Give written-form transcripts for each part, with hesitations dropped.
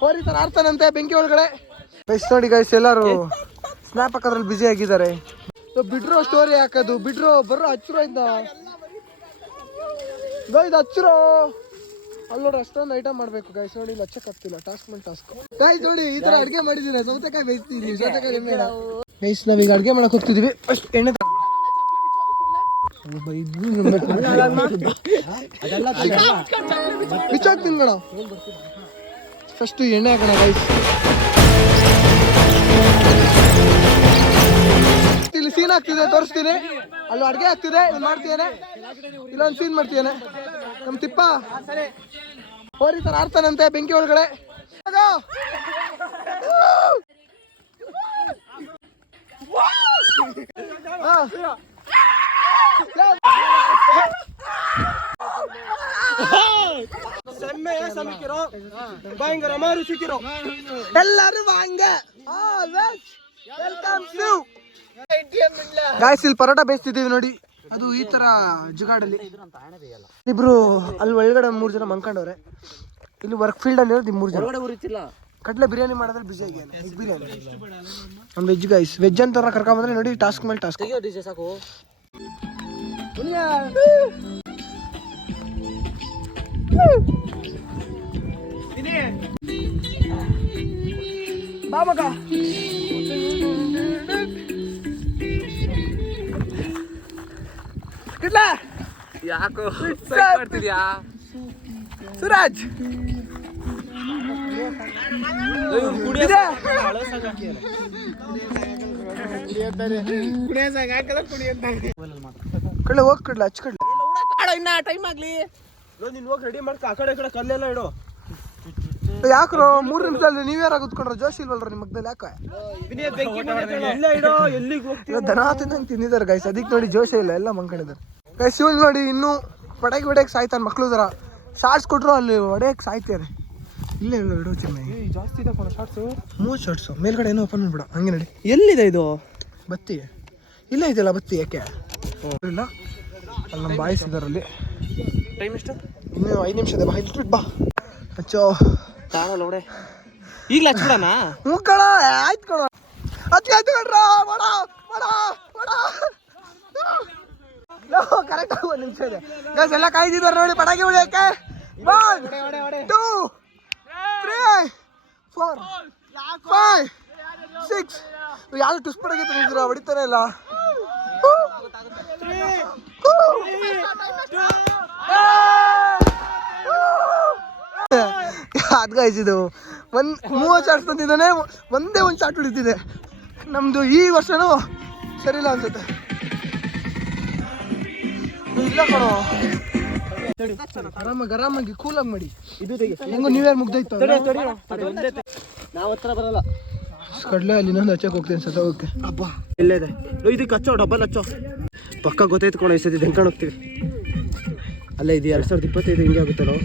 ಹೋರಿ ತರ ಆಡ್ತಾನಂತೆ ಬೆಂಕಿ ಒಳಗಡೆ. ಗೈಸ್ ನೋಡಿ ಗೈಸ್ ಎಲ್ಲರೂ ಸ್ನ್ಯಾಪ್ ಹಾಕೋದ್ರಲ್ಲಿ ಬಿಸಿ ಆಗಿದ್ದಾರೆ. ಬಿಡ್ರೋ ಸ್ಟೋರಿ ಹಾಕೋದು ಬಿಡ್ರೋ ಬರ್ರೋ ಹಚ್ಚಿರೋ ಇಂದ ಗೈಸ್ ಹಚ್ಚಿರೋ. ಅಲ್ಲಿ ನೋಡಿ ಅಷ್ಟೊಂದು ಐಟಮ್ ಮಾಡ್ಬೇಕು ಗೈಸ್ ನೋಡಿ ಇಲ್ಲಿ ಹಚ್ಚಕ್ ಆಗ್ತಿಲ್ಲ. ಟಾಸ್ಕ್ ಮೇಲೆ ಟಾಸ್ಕ್ ಗೈಸ್ ನೋಡಿ ಈ ತರ ಅಡ್ಗೆ ಮಾಡಿದೀನಿ. ಸೌತೆಕಾಯಿ ಬೇಯಿಸ್ತೀನಿ. ಸೌತೆಕಾಯಿ ಎಣ್ಣೆ ಗೈಸ್ ನಾವೀಗ ಅಡ್ಗೆ ಮಾಡಕ್ ಹೋಗ್ತಿದೀವಿ. ಅಷ್ಟು ಎಣ್ಣೆ ಬಿಚ್ಚಾಕ್ ತಿನ್ಗೋಣ. ಫಸ್ಟ್ ಎಣ್ಣೆ ಹಾಕೋಣ ಗೈಸ್. ಇಲ್ಲಿ ಸೀನ್ ಆಗ್ತಿದೆ ತೋರಿಸ್ತೀನಿ. ಅಲ್ಲಿ ಅಡ್ಗೆ ಆಗ್ತಿದೆ ಇಲ್ಲಿ ಮಾಡ್ತಿದ್ದೇನೆ. ಇಲ್ಲೊಂದು ಸೀನ್ ಮಾಡ್ತಿದ್ದೇನೆ. ನಮ್ ತಿಪ್ಪ ಹೋರಿ ತರ ಆಡ್ತಾನಂತೆ ಬೆಂಕಿ ಒಳಗಡೆ. ಎಲ್ಲರೂ ಗಾಯ್ಸ್ ಇಲ್ಲಿ ಪರೋಟ ಬೇಯಿಸ್ತಿದ್ದೀವಿ ನೋಡಿ. ಅದು ಈ ತರ ಜುಗಾಡಲ್ಲಿ ಇಬ್ರು ಅಲ್ಲಿ ಒಳಗಡೆ 3 ಜನ ಮಂಕೊಂಡವ್ರೆ. ಇಲ್ಲಿ ವರ್ಕ್ ಫೀಲ್ಡ್ ಅಲ್ಲಿ ಇರೋದು 3 ಜನ. ಕಡ್ಲೆ ಬಿರಿಯಾನಿ ಮಾಡೋದ್ರಲ್ಲಿ ಬಿಸಿ ಆಗ್ಯಾನೆ. ಎಗ್ ಬಿರಿಯಾನಿ ಒಂದು ವೆಜ್ ಗೈಸ್. ವೆಜ್ ಅಂತ ಕರ್ಕೊಂಬಂದ್ರೆ ನೋಡಿ ಟಾಸ್ಕ್ ಮೇಲೆ ಟಾಸ್ಕ್. ಬಾಬಾಗ ಯಾಕೋ ಮಾಡ್ತಿದ್ಯಾ ಸುರಾಜ್? ಕಡ್ಲೆ ಹೋಗ್ ಕಡ್ಲೆ ಹಚ್ ಕಡ್ಲೆ ಇನ್ನ ಟೈಮ್ ಆಗ್ಲಿ. ನೀನ್ ಹೋಗಿ ರೆಡಿ ಮಾಡ್ಕ. ಆ ಕಡೆ ಈ ಕಡೆ ಕಲ್ಲೆಲ್ಲ ಇಡು. ಯಾಕ್ರೋ 3 ನಿಮಿಷದಲ್ಲಿ ನೀವ್ಯಾರ ಕೂತ್ಕೊಂಡ್ರ? ಜೋಶ್ ಇಲ್ವಲ್ರ ನಿಮ್ಮ ಮಗ್ದಲ್ಲಿ? ಯಾಕೆ ದನ ತಿಂದಂಗೆ ತಿಂದಿದ್ದಾರೆ ಗೈಸ್. ಅದಕ್ಕೆ ನೋಡಿ ಜೋಶೇ ಇಲ್ಲ, ಎಲ್ಲ ಮಂಕೊಂಡಿದ್ದಾರೆ ಗೈಸ್. ಇವ್ನು ನೋಡಿ ಇನ್ನೂ ಪಟಾಕಿ ಹೊಡೆಯಕ್ಕೆ ಸಾಯ್ತಾನೆ ಮಕ್ಳು ಥರ. ಶಾರ್ಟ್ಸ್ ಕೊಟ್ಟರು ಅಲ್ಲಿ ಹೊಡೆಯಕ್ಕೆ ಸಾಯ್ತಾರೆ. ಇಲ್ಲೇ ಇಲ್ಲ ಇಡೋ ಚೆನ್ನಾಗಿ ಜಾಸ್ತಿ ಇದೆ ಶಾರ್ಟ್ಸು. 3 ಶಾರ್ಟ್ಸು ಮೇಲ್ಗಡೆ ಏನೋ ಓಪನ್ ಮಾಡ್ಬಿಡ. ಹಂಗೆ ನೋಡಿ ಎಲ್ಲಿದೆ ಇದು ಬತ್ತಿ? ಇಲ್ಲ ಇದೆಯಲ್ಲ ಬತ್ತಿ. ಯಾಕೆ ಇಲ್ಲ ಅಲ್ಲಿ ನಮ್ಮ ಬಾಯ್ಸ್ ಇದ್ದಾರಲ್ಲಿ. ಟೈಮ್ ಎಷ್ಟು? ಇನ್ನೂ 5 ನಿಮಿಷ ಇದೆ. ಬಾ ಇಟ್ಬಿಟ್ಟು ಬಾ ಅಚ್ಚೋ. ನೋಡೆ ಈಗಲೇ ಹಚ್ಬಿಡಣ. ಹ್ಞೂ ಕಣ ಆಯ್ತು ಕಣ. ಹಚ್ಕಾಯ್ತು ಕಣ್ರ. ಮಾಡ ಮಾಡ ಮಾಡ ಕರೆಕ್ಟ್ ಆಗಿ 1 ನಿಮಿಷ ಇದೆ ಗೈಸ್. ಎಲ್ಲ ಕಾಯ್ದಿದ್ದಾರೆ ನೋಡಿ ಪಟಾಕಿ ಹೊಡೆಯಕ್ಕೆ. 1 2 3 4 5 6 ಯಾರು ಟುಸ್ ಪಟಾಕಿ ತಂದಿದ್ದೀರಾ? ಹೊಡಿತಾನೆ ಇಲ್ಲ. ಅದು ಗೈಸ್ ಇದು 30 ಶಾರ್ಟ್ಸ್ ತಂದಿದ್ದಾನೆ. ಒಂದೇ ಒಂದು ಶಾರ್ಟ್ ಹೊಡಿತಿದೆ. ನಮ್ದು ಈ ವರ್ಷನೂ ಸರಿಯಿಲ್ಲ ಅನ್ಸುತ್ತೆ. ಇಲ್ಲ ಕಣೋ ಆರಾಮಾಗಿ ಕೂಲಾಗಿ ಮಾಡಿ. ಇದು ಹೆಂಗೋ ನ್ಯೂ ಇಯರ್ ಮುಗ್ದೈತು. ನಾವು ಹತ್ರ ಬರಲ್ಲ. ಕಡ್ಲೆ ಅಲ್ಲಿ ಇನ್ನೊಂದು ಹಚ್ಚಕ್ಕೆ ಹೋಗ್ತೀನಿ ಸತ. ಓಕೆ ಹಬ್ಬ ಇಲ್ಲೇ ಇದೆ. ಇದಕ್ಕೆ ಹಚ್ಚೋ ಡಬ್ಬಲ್ ಹಚ್ಚೋ. ಪಕ್ಕ ಗೊತ್ತಾಯ್ತು ಕಣೋ. ಈ ಸತಿ ಹೆಂಗೆ ಹೋಗ್ತೀವಿ. ಅಲ್ಲೇ ಇದೆಯಾ 2025 ಹಿಂಗೆ ಆಗುತ್ತಲ್ಲೋ.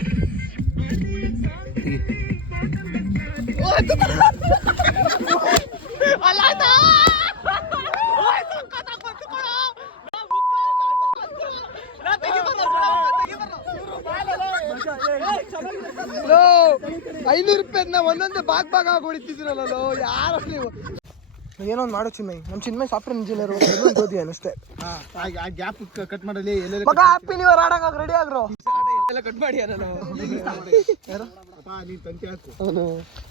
₹500 ಒಂದೊಂದೇ ಭಾಗ ಆಗಿ ಹೊಡಿತಿದ್ರಲ್ಲ ಯಾರು ನೀವು? ಏನೋ ಒಂದು ಮಾಡೋ ಚಿನ್ಮಯ್. ನಮ್ಮ ಚಿನ್ಮಯ್ ಸಾಫ್ಟ್ವೇರ್ ಇಂಜಿನಿಯರ್ ಓದಿ ಅಷ್ಟೇ. ಗ್ಯಾಪ್ ಕಟ್ ಮಾಡಲಿ. ಮಗ ಹ್ಯಾಪಿ ನ್ಯೂ ಇಯರ್ ಆಡಕ್ಕೆ ರೆಡಿ ಆಗ್ರೋ. ಕಟ್ ಮಾಡಿ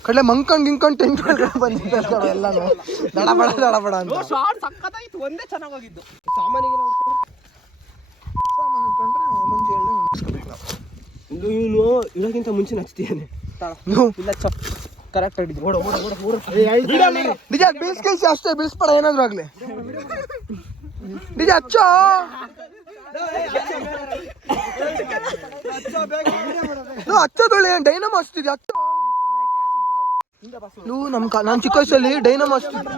ಕಡ್ಲೆ ಮಂಕಂಡ್ ಗಿಂಕಂಡ್ ಟೆಂಟ್ ಬಂದಿದ್ದಾರೆ ಎಲ್ಲಾನು ದಡಬಡ ಅಂತ. ಒಂದೇ ಚೆನ್ನಾಗಿದ್ದು. ಸಾಮಾನು ಮುಂಚೆ ಇವನು ಇಡೋಕ್ಕಿಂತ ಮುಂಚೆ ಹಚ್ತೀಯಾನೆ. ಇಲ್ಲ ಕರೆಕ್ಟ್ ಆಗಿದೆ. ನಿಜ ಬೀಳ್ಸ್ಕೈಸಿ ಅಷ್ಟೇ. ಬೀಳ್ಸ್ಬೇಡ ಏನಾದ್ರು ಆಗ್ಲಿ. ನಿಜ ಹಚ್ಚೋ. ಹಚ್ಚೋದೊಳ್ಳೆ ಡೈನಮೋ ಹಚ್ತಿದ್ಯಾ? ಹಚ್ಚೋ. ನೀವು ನಾನು ಚಿಕ್ಕ ವಯಸ್ಸಲ್ಲಿ ಡೈನಮೋ ಹಚ್ತಿದ್ದೆ.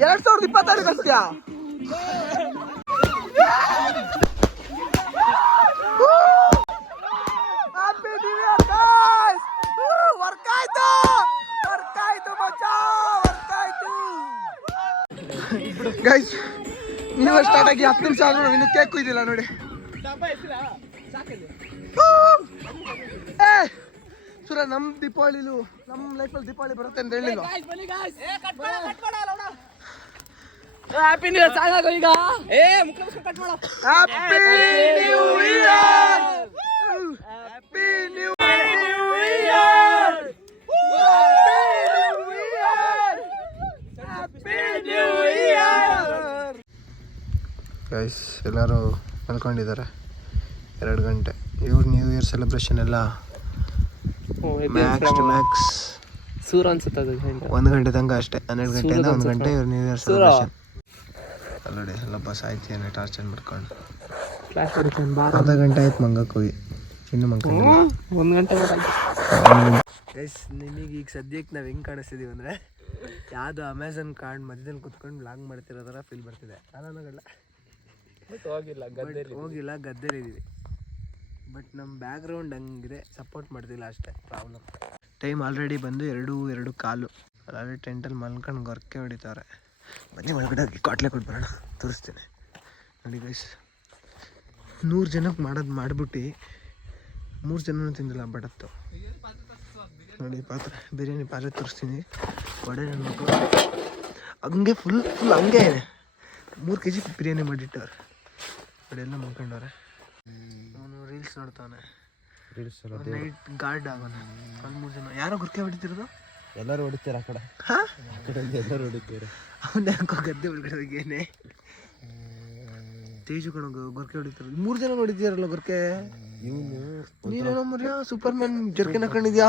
2026 ಹಚ್ತೀಯಾ? ಗೈಸ್ ನೀವು ಸ್ಟಾರ್ಟ್ ಆಗಿ 10 ನಿಮಿಷ ಆದ್ರೂ ಇನ್ನು ಕೇಕ್ ಕೊಯ್ದಿಲ್ಲ ನೋಡಿ. ಸುರ ನಮ್ಮ ದೀಪಾವಳಿಲು ನಮ್ಮ ಲೈಫಲ್ಲಿ ದೀಪಾವಳಿ ಬರುತ್ತೆ ಅಂತ ಹೇಳಿಲ್ವಾ? ಹ್ಯಾಪಿ ನ್ಯೂ ಇಯರ್ ಸಾಕಾಗೋ ಈಗ. ಕಟ್ ಮಾಡೋ. Happy new year, happy new year, happy new year. Guys ಎಲ್ಲರೂ ಮಲ್ಕೊಂಡಿದ್ದಾರೆ. 2 ಗಂಟೆ. ಇವ್ರ ನ್ಯೂ ಇಯರ್ ಸೆಲೆಬ್ರೇಷನ್ ಎಲ್ಲ ಮ್ಯಾಕ್ಸ್ ಸೂರ್ ಅನ್ಸುತ್ತೆ ಅದು. 1 ಗಂಟೆ ತನಕ ಅಷ್ಟೇ. 12 ಗಂಟೆಯಿಂದ 1 ಗಂಟೆ ಇವ್ರ ನ್ಯೂ ಇಯರ್ ಸೆಲೆಬ್ರೇಷನ್. ಅಲ್ಲೋಡಿ ಎಲ್ಲಪ್ಪ ಸಾಯ್ತಿಯಾನೆ ಟಾರ್ಚರ್ ಮಾಡ್ಕೊಂಡು. ಅರ್ಧ ಗಂಟೆ ಆಯ್ತು ಮಂಗಕ್ಕೆ ಹೋಗಿ, ಇನ್ನು ಮಂಕೊಂಡಿಲ್ಲ. 1 ಗಂಟೆ ಗೈಸ್ ನಿಮಗೆ ಈಗ ಸದ್ಯಕ್ಕೆ ನಾವು ಹೆಂಗೆ ಕಾಣಿಸ್ತಿದ್ದೀವಿ ಅಂದರೆ ಯಾವುದೋ ಅಮೆಝಾನ್ ಕಾರ್ಡ್ ಮಧ್ಯದಲ್ಲಿ ಕುತ್ಕೊಂಡು ಬ್ಲಾಗ್ ಮಾಡ್ತಿರೋ ಥರ ಫೀಲ್ ಬರ್ತಿದೆ. ಅಲ್ಲ ಹೋಗಿಲ್ಲ ಗದ್ದೆಲಿದ್ದೀವಿ. ಬಟ್ ನಮ್ಮ ಬ್ಯಾಕ್ಗ್ರೌಂಡ್ ಹಂಗಿದೆ, ಸಪೋರ್ಟ್ ಮಾಡ್ತಿಲ್ಲ ಅಷ್ಟೇ ಪ್ರಾಬ್ಲಮ್. ಟೈಮ್ ಆಲ್ರೆಡಿ ಬಂದು 2:02 ಆಲ್ರೆಡಿ ಟೆಂಟಲ್ಲಿ ಮಲ್ಕೊಂಡು ಗೊರಕೆ ಹೊಡಿತಾರೆ. ಬನ್ನಿ ಒಳಗಡೆ ಹೋಗಿ ಕಾಟ್ಲೆ ಕೊಟ್ಟು ಬರೋಣ, ತೋರಿಸ್ತೀನಿ. ನೋಡಿ ಗೈಸ್ 100 ಜನಕ್ಕೆ ಮಾಡಿಬಿಟ್ಟು 3 ಜನನೂ ತಿಂದಿಲ್ಲ ಬಡತ್ತು. ನೋಡಿ ಪಾತ್ರೆ, ಬಿರಿಯಾನಿ ಪಾತ್ರೆ ತೋರಿಸ್ತೀನಿ. ವಡೆ ನನ್ನ ಮಕ್ಕಳು ಹಂಗೆ ಫುಲ್ ಹಂಗೆ 3 kg ಬಿರಿಯಾನಿ ಮಾಡಿಟ್ಟವ್ರೆ. ನೋಡಿ ಎಲ್ಲ ಮಲ್ಕೊಂಡವ್ರೆ. ಅವನು ರೀಲ್ಸ್ ನೋಡ್ತಾನೆ. ನೈಟ್ ಗಾರ್ಡ್ ಆಗೋಣ. 3 ಜನ ಯಾರೋ ಗುರ್ಕೆ ಹೊಡಿತಿರೋದು. ಎಲ್ಲರೂ ಹೊಡಿತೀರ ಆ ಕಡೆ, ಎಲ್ಲರೂ ಹೊಡಿತೀರ. ಅವನ ಯಾಕೋ ಗದ್ದೆ ಒಳಗಡೆ ಹೋಗೇನೆ ತೇಜು ಕಣ ಗೊರ್ಕೆ ಹೊಡಿತಿರೋದು. 3 ಜನ ಹೊಡಿತೀರಲ್ಲ ಗೊರ್ಕೆ. ನೀನೇನೋ ಮರ್ಯ ಸೂಪರ್ ಮ್ಯಾನ್ ಜರ್ಕಿನ ಹಾಕೊಂಡಿದ್ಯಾ?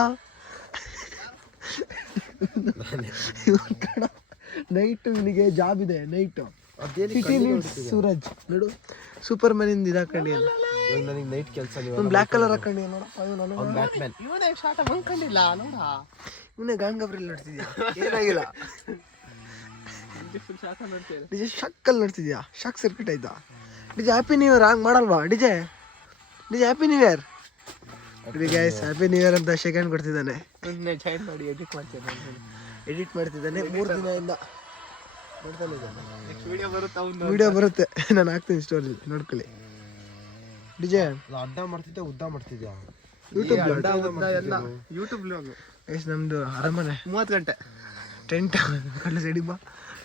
ನೈಟ್ ಇವನಿಗೆ ಜಾಬ್ ಇದೆ. ನೈಟು ಸೂರಜ್ ನೋಡು ಸೂಪರ್ ಮ್ಯಾನ್ ಇಂದ ಇದಾಕೊಂಡಿ. ನನಗೆ ನೈಟ್ ಕೆಲಸ. ಬ್ಲ್ಯಾಕ್ ಕಲರ್ ಹಾಕೊಂಡಿ ನೋಡಪ್ಪ. ಬ್ಯಾಟ್ಮ್ಯಾನ್ ಇವನೇ ಗಾನ್ ಗಬ್ರಿಲ್ ನೋಡ್ತಿದ್ಯಾ? ಏನಾಗಿಲ್ಲ ಡಿಜೆ ಶಕ್ಕಲ್ಲಿ ನೋಡ್ತಿದ್ಯಾ? ಶಾಕ್ ಸರ್ಕಿಟ್ ಆಯ್ತಾ? ಡಿಜೆ ಹ್ಯಾಪಿ ನ್ಯೂ ಇಯರ್ ಹಂಗೆ ಮಾಡಲ್ವಾ? DJ happy new year. Guys happy new year ಅಂತ ಸೆಕೆಂಡ್ ಕೊಡ್ತಿದ್ದಾನೆ. ಎಡಿಟ್ ಮಾಡ್ತಿದ್ದಾನೆ 3 ದಿನದಿಂದ. ವಿಡಿಯೋ ಬರುತ್ತೆ, ನಾನು ಹಾಕ್ತೀನಿ ಸ್ಟೋರಿ ನೋಡ್ಕೊಳ್ಳಿ. ಡಿಜೆ ಅಡ್ಡ ಮಾಡ್ತಿದ್ದೆ, ಉದ್ದ ಮಾಡ್ತಿದ್ಯಾ? ಯೂಟ್ಯೂಬ್ ಗೈಸ್ ನಮ್ದು ಅರಮನೆ 30 ಗಂಟೆ ಟೆಂಟ್ ಕಡಲೆ ಸೈಡಿಗೆ ಬಾ.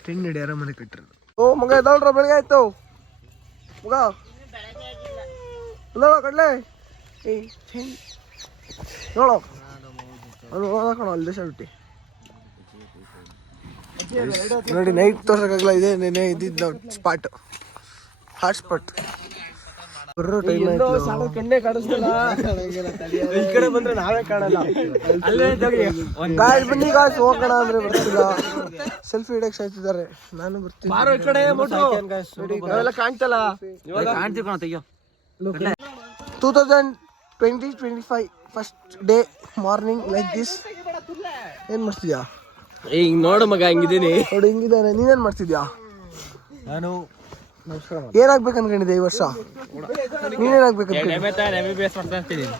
ಟೆಂಟ್ ನಡಿ ಅರಮನೆ ಕಟ್ಟಿರೋದು. ಓ ಮಗ ಎದ್ದಳ್ರ, ಬೆಳಗ್ಗೆ ಆಯ್ತು ಮಗ. ಕಡ್ಲೆ ನೋಡೋ ಅದು ಹೋದಕಣ ಅಲ್ಲಿ ದೇಶ ಬಿಟ್ಟು. ನೋಡಿ ನೈಟ್ ತೋರ್ಸಕ್ಕಾಗಲ್ಲ, ಇದೆ ನೆನೆ ಇದ್ದಿದ್ದು ಸ್ಪಾಟ್, ಹಾಟ್ ಸ್ಪಾಟ್. ಬರೋ ಟೈಮ್ ಕಣ್ಣೆ ಕಾಣಿಸ್ತಿಲ್ಲ. ಈ ಕಡೆ ಬಂದ್ರೆ ನಾವೇ ಕಾಣಲ್ಲ. ಬನ್ನಿ ಗಾಯ್ಸ್ ಹೋಗೋಣ ಅಂದ್ರೆ ಬರ್ತಿಲ್ಲ. ಸೆಲ್ಫಿ ಹಿಡಕ್ ಸಾಯ್ತಿದ್ದಾರೆ. ನಾನು ಬರ್ತೀನಿ. ಬಾರೋ ಈ ಕಡೆ ನಾವೆಲ್ಲ ಕಾಣ್ತಲ್ಲ. ಕಾಣ್ತೀವಿ ಕಣ ತೆಗಿಯೋ. 2025 first day morning like this. ಏನ್ ಮಾಡ್ತಿದ್ಯಾ? ಹಿಂಗ್ ನೋಡು ಮಗ ಹಿಂಗಿದ್ದೀನಿ. ನೋಡಿ ಹಿಂಗಿದ್ದಾನೆ. ನೀನೇನ್ ಮಾಡ್ತಿದ್ಯಾ? ನಾನು ಏನಾಗ್ಬೇಕು ಅನ್ಕೊಂಡಿದ್ದೆ ಈ ವರ್ಷ? ನೀನೇನಾಗ್ಬೇಕು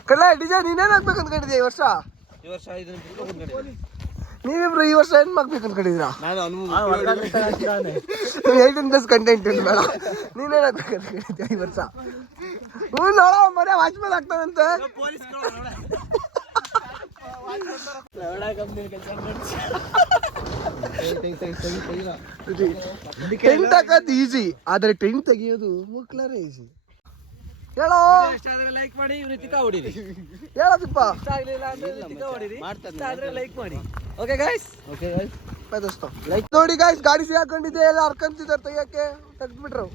ಕಳ್ಳ ಡಿಜೆ? ನೀನೇನಾಗ್ಬೇಕು ಅನ್ಕೊಂಡಿದ್ಯಾ ಈ ವರ್ಷ? ನೀವಿಬ್ರು ಈ ವರ್ಷ ಏನ್ ಮಾಡ್ಬೇಕು ಅನ್ಕೊಂಡಿದ್ದೀರಾ? 18+ ಕಂಟೆಂಟ್ ಬೇಡ. ನೀನೇನಾಗ್ಬೇಕು ಅನ್ಕೊಂಡಿದ್ಯಾ ಈ ವರ್ಷ? ನೋಡೋ ಮನೆ ವಾಚ್ಮೇಲ್ ಆಗ್ತಾನಂತೆ. ಟೆಂಟ್ ಹಾಕೋದು ಈಸಿ, ಆದ್ರೆ ಟೆಂಟ್ ತೆಗಿಯೋದು ಮುಕ್ಲರೇ ಈಸಿ. ಹೇಳೋ ಲೈಕ್ ಮಾಡಿ, ಹೊಡಿರಿ. ಹೇಳೋದಿಪ್ಪ ಲೈಕ್ ಮಾಡಿ. Okay guys. ಲೈಕ್ ನೋಡಿ ಗೈಸ್, ಗಾಡಿ ಹಾಕೊಂಡಿದ್ದೆ ಎಲ್ಲ ಹರ್ಕಂತಿದ್ದಾರೆ ತೆಗಿಯಕ್ಕೆ. ತೆಗ್ದ್ಬಿಟ್ರು.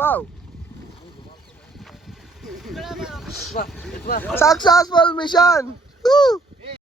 Wow, successful mission.